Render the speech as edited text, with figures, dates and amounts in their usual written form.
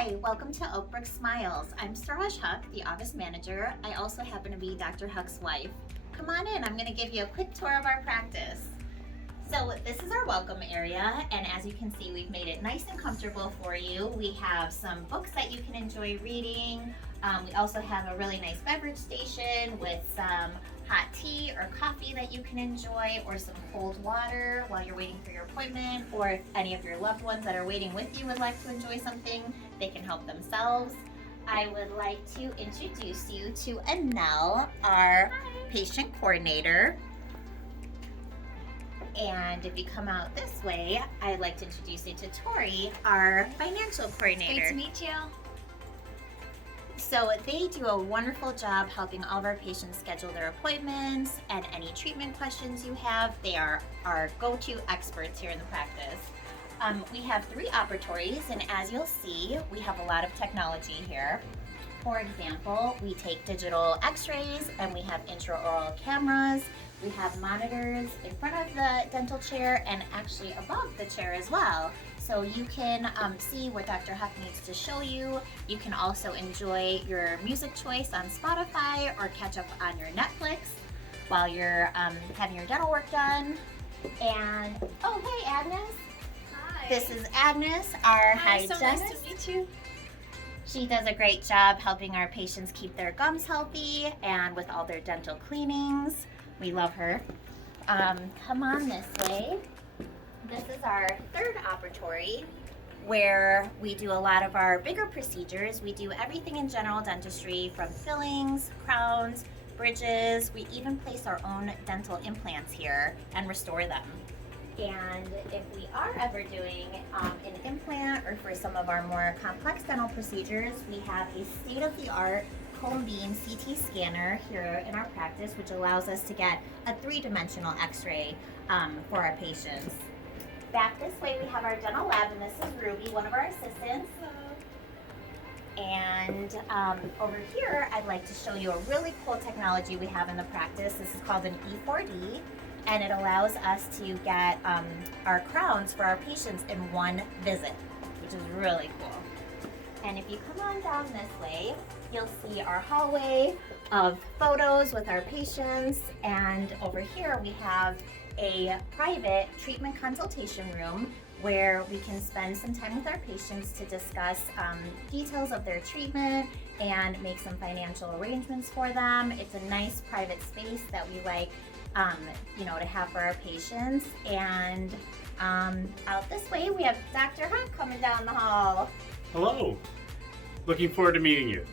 Hi, welcome to Oak Brook Smiles. I'm Siraj Haque, the office manager. I also happen to be Dr. Haque's wife. Come on in, I'm going to give you a quick tour of our practice. So this is our welcome area, and as you can see, we've made it nice and comfortable for you. We have some books that you can enjoy reading. We also have a really nice beverage station with some hot tea or coffee that you can enjoy, or some cold water while you're waiting for your appointment, or if any of your loved ones that are waiting with you would like to enjoy something, they can help themselves. I would like to introduce you to Anel, our patient coordinator. And if you come out this way, I'd like to introduce you to Tori, our financial coordinator. Great to meet you. So they do a wonderful job helping all of our patients schedule their appointments and any treatment questions you have. They are our go-to experts here in the practice. We have 3 operatories, and as you'll see, we have a lot of technology here. For example, we take digital x-rays and we have intraoral cameras. We have monitors in front of the dental chair and actually above the chair as well. So you can see what Dr. Haque needs to show you. You can also enjoy your music choice on Spotify or catch up on your Netflix while you're having your dental work done. And, oh, hey, Agnes. Hi. This is Agnes, our hygienist. So nice to meet you. She does a great job helping our patients keep their gums healthy and with all their dental cleanings. We love her. Come on this way. This is our 3rd operatory, where we do a lot of our bigger procedures. We do everything in general dentistry, from fillings, crowns, bridges. We even place our own dental implants here and restore them. And if we are ever doing an implant, or for some of our more complex dental procedures, we have a state-of-the-art cone beam CT scanner here in our practice, which allows us to get a 3-dimensional x-ray for our patients. Back this way we have our dental lab, and this is Ruby, one of our assistants. And over here I'd like to show you a really cool technology we have in the practice. This is called an E4D, and it allows us to get our crowns for our patients in one visit, which is really cool. And if you come on down this way, you'll see our hallway of photos with our patients, and over here we have a private treatment consultation room where we can spend some time with our patients to discuss details of their treatment and make some financial arrangements for them. It's a nice private space that we like to have for our patients. And out this way we have Dr. Haque coming down the hall. Hello. Looking forward to meeting you.